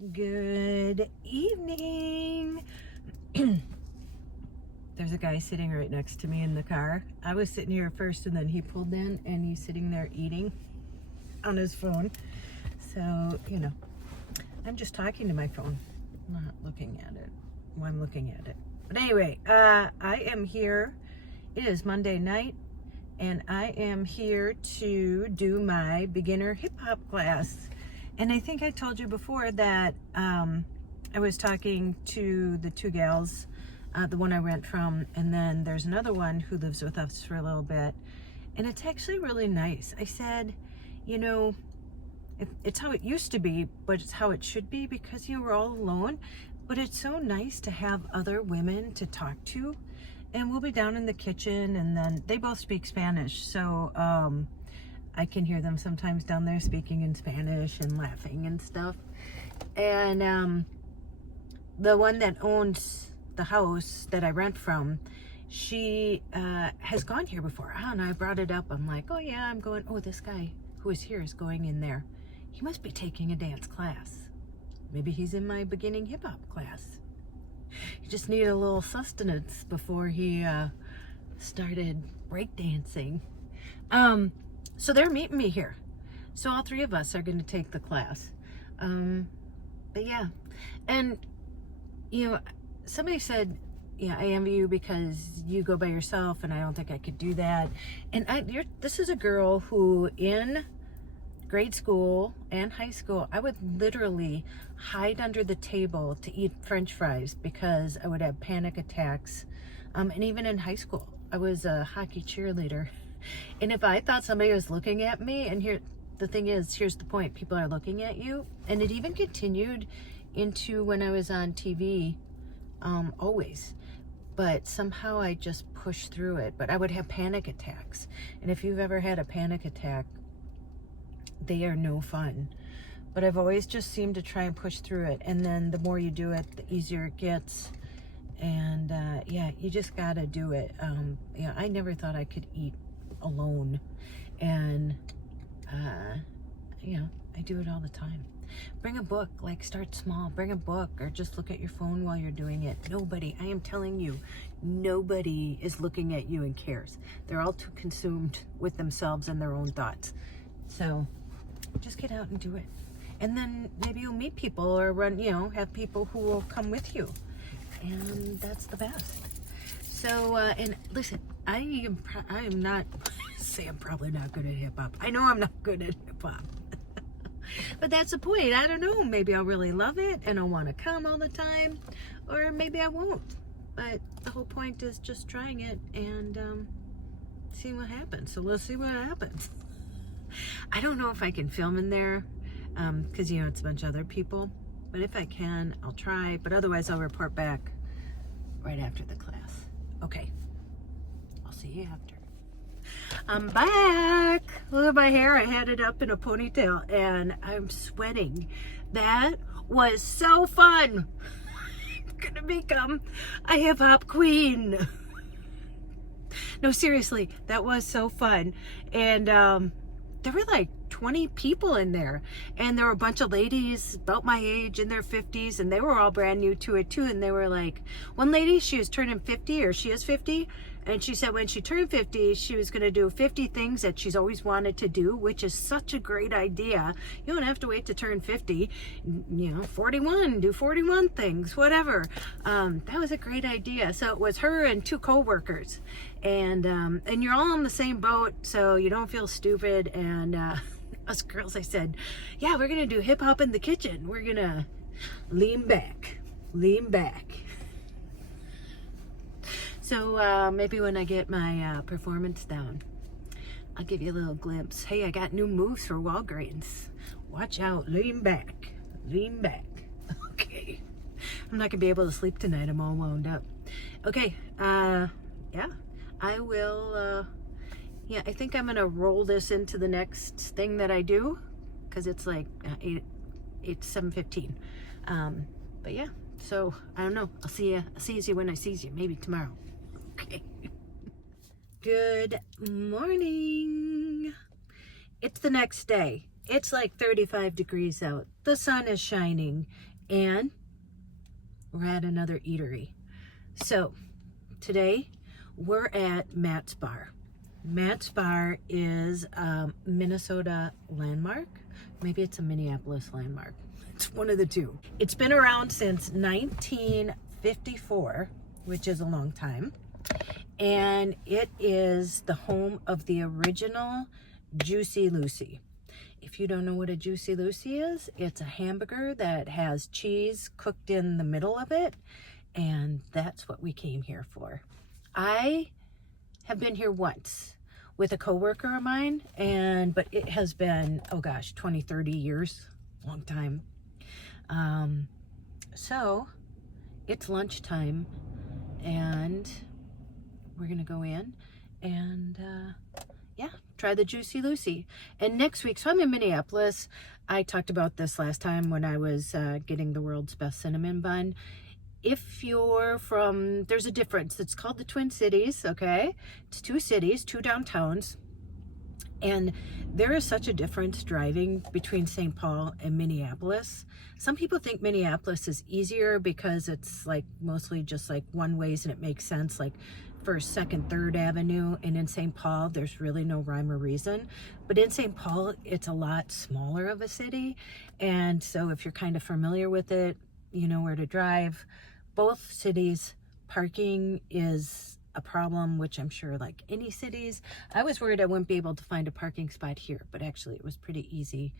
Good evening. There's a guy sitting right next to me in the car. I was sitting here first and then he pulled in and he's sitting there eating on his phone. So, I'm just talking to my phone, not looking at it. Well, I'm looking at it. But anyway, I am here. It is Monday night and I am here to do my beginner hip hop class. And I think I told you before that I was talking to the two gals, the one I rent from, and then there's another one who lives with us for a little bit. And it's actually really nice. I said, it's how it used to be, but it's how it should be because, we're all alone. But it's so nice to have other women to talk to. And we'll be down in the kitchen, and then they both speak Spanish. So, I can hear them sometimes down there speaking in Spanish and laughing and stuff. And the one that owns the house that I rent from, she has gone here before. And I brought it up. I'm like, oh yeah, I'm going, this guy who is here is going in there. He must be taking a dance class. Maybe he's in my beginning hip hop class. He just needed a little sustenance before he started breakdancing. So they're meeting me here. So all three of us are going to take the class. But yeah. And, somebody said, I envy you because you go by yourself and I don't think I could do that. And this is a girl who in grade school and high school, I would literally hide under the table to eat French fries because I would have panic attacks. And even in high school, I was a hockey cheerleader. And if I thought somebody was looking at me, and the thing is, here's the point, people are looking at you. And it even continued into when I was on TV, always. But somehow I just pushed through it. But I would have panic attacks. And if you've ever had a panic attack, they are no fun. But I've always just seemed to try and push through it. And then the more you do it, the easier it gets. And you just gotta do it. I never thought I could eat alone. And, I do it all the time. Bring a book, start small. Bring a book or just look at your phone while you're doing it. Nobody, I am telling you, nobody is looking at you and cares. They're all too consumed with themselves and their own thoughts. So just get out and do it. And then maybe you'll meet people or have people who will come with you. And that's the best. So, and listen, I am not, I'm probably not good at hip hop. I know I'm not good at hip hop. But that's the point. I don't know. Maybe I'll really love it and I'll want to come all the time. Or maybe I won't. But the whole point is just trying it and seeing what happens. So let's see what happens. I don't know if I can film in there because, it's a bunch of other people. But if I can, I'll try. But otherwise, I'll report back right after the class. Okay. I'll see you after. I'm back. Look at my hair. I had it up in a ponytail and I'm sweating. That was so fun. I'm gonna become a hip hop queen. No, seriously, that was so fun. And there were 20 people in there. And there were a bunch of ladies about my age in their 50s. And they were all brand new to it too. And they were one lady, she was turning 50 or she is 50. And she said when she turned 50, she was going to do 50 things that she's always wanted to do, which is such a great idea. You don't have to wait to turn 50. 41, do 41 things, whatever. That was a great idea. So it was her and two co-workers. And you're all on the same boat, so you don't feel stupid. And us girls, I said, yeah, we're going to do hip hop in the kitchen. We're going to lean back. So maybe when I get my performance down, I'll give you a little glimpse. Hey, I got new moves for Walgreens. Watch out. Lean back. Okay. I'm not going to be able to sleep tonight. I'm all wound up. Okay. Yeah. I will, I think I'm going to roll this into the next thing that I do because it's 7:15. But yeah, so I don't know. I'll see you when I see you. Maybe tomorrow. Okay. Good morning. It's the next day It's like 35 degrees out. The sun is shining, and we're at another eatery. So today we're at Matt's Bar. Matt's Bar is Minnesota Landmark. Maybe it's a Minneapolis Landmark. It's one of the two. It's been around since 1954, which is a long time. And it is the home of the original Juicy Lucy. If you don't know what a Juicy Lucy is, it's a hamburger that has cheese cooked in the middle of it. And that's what we came here for. I have been here once with a coworker of mine, but it has been, oh gosh, 20, 30 years, long time. So it's lunchtime, and we're gonna go in and yeah, try the Juicy Lucy. And next week, so I'm in Minneapolis. I talked about this last time when I was getting the world's best cinnamon bun. If you're from, there's a difference. It's called the Twin Cities, okay? It's two cities, two downtowns. And there is such a difference driving between St. Paul and Minneapolis. Some people think Minneapolis is easier because it's like mostly just like one ways and it makes sense, like First, Second, Third Avenue. And in St. Paul, there's really no rhyme or reason. But in St. Paul, it's a lot smaller of a city. And so if you're kind of familiar with it, you know where to drive. Both cities, parking is a problem, which I'm sure like any cities. I was worried I wouldn't be able to find a parking spot here, but actually it was pretty easy.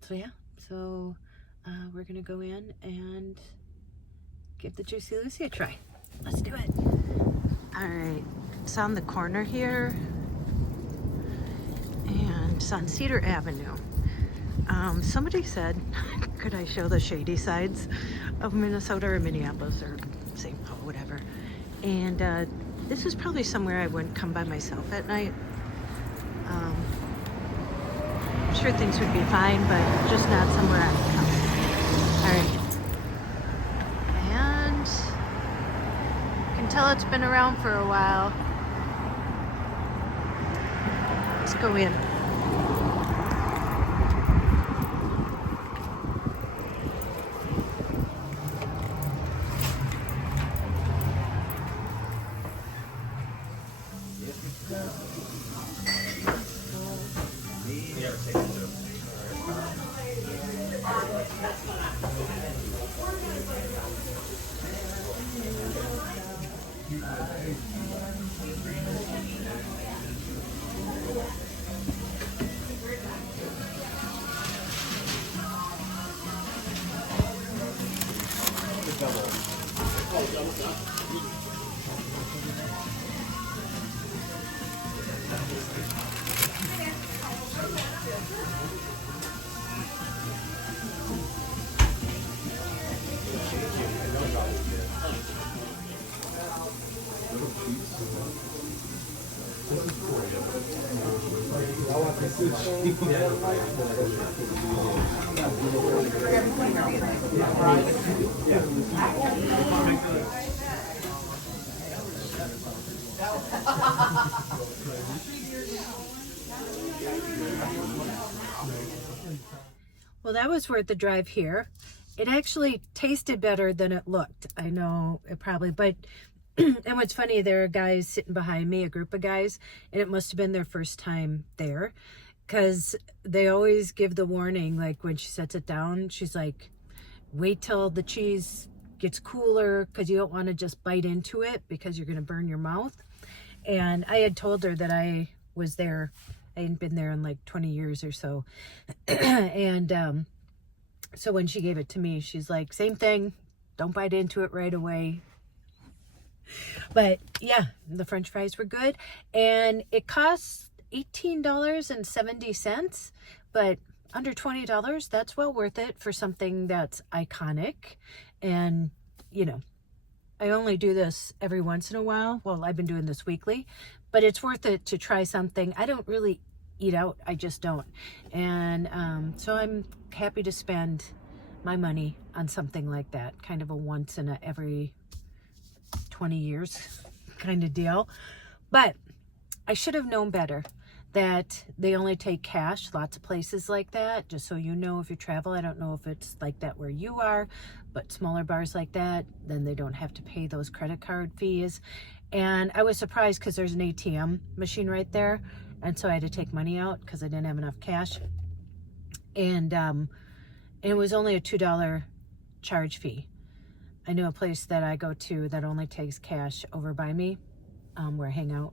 So yeah, so we're gonna go in and give the Juicy Lucy a try. Let's do it. All right, it's on the corner here, and it's on Cedar Avenue. Somebody said, could I show the shady sides of Minnesota or Minneapolis or St. Paul, whatever. And this is probably somewhere I wouldn't come by myself at night. I'm sure things would be fine, but just not somewhere I would come. All right. And you can tell it's been around for a while. Let's go in. Well, that was worth the drive here. It actually tasted better than it looked. I know it probably, but and what's funny, there are guys sitting behind me, a group of guys, and it must have been their first time there, because they always give the warning, like when she sets it down, she's like, wait till the cheese gets cooler, because you don't want to just bite into it because you're going to burn your mouth. And I had told her that I was there. I hadn't been there in like 20 years or so. And so when she gave it to me, she's like, same thing, don't bite into it right away. But yeah, the French fries were good, and it costs $18.70, but under $20, that's well worth it for something that's iconic. And you know, I only do this every once in a while. Well, I've been doing this weekly, but it's worth it to try something. I don't really eat out, I just don't. And so I'm happy to spend my money on something like that, kind of a once in a every 20 years kind of deal. But I should have known better. that they only take cash. Lots of places like that, just so you know if you travel. I don't know if it's like that where you are, but smaller bars like that, then they don't have to pay those credit card fees. And I was surprised because there's an ATM machine right there, and so I had to take money out because I didn't have enough cash. And it was only a $2 charge fee. I know a place that I go to that only takes cash over by me, where I hang out,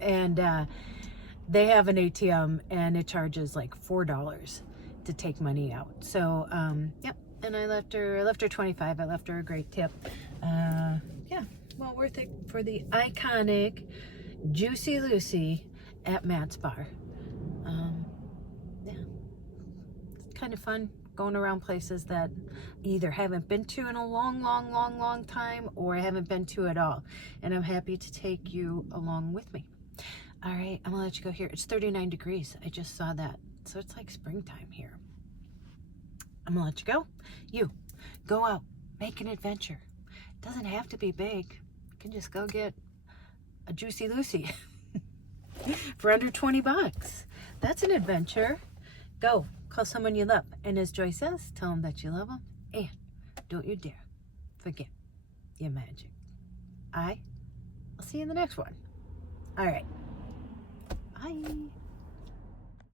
and they have an ATM and it charges like $4 to take money out. So yep. And I left her 25. I left her a great tip. Yeah, well worth it for the iconic Juicy Lucy at Matt's Bar. Yeah, it's kind of fun going around places that either haven't been to in a long time, or I haven't been to at all. And I'm happy to take you along with me. All right, I'm gonna let you go here. It's 39 degrees. I just saw that. So it's like springtime here. I'm gonna let you go. You go out, make an adventure. It doesn't have to be big. You can just go get a Juicy Lucy for under 20 bucks. That's an adventure. Go, call someone you love. And as Joy says, tell them that you love them. And don't you dare forget your magic. I'll see you in the next one. All right. Bye.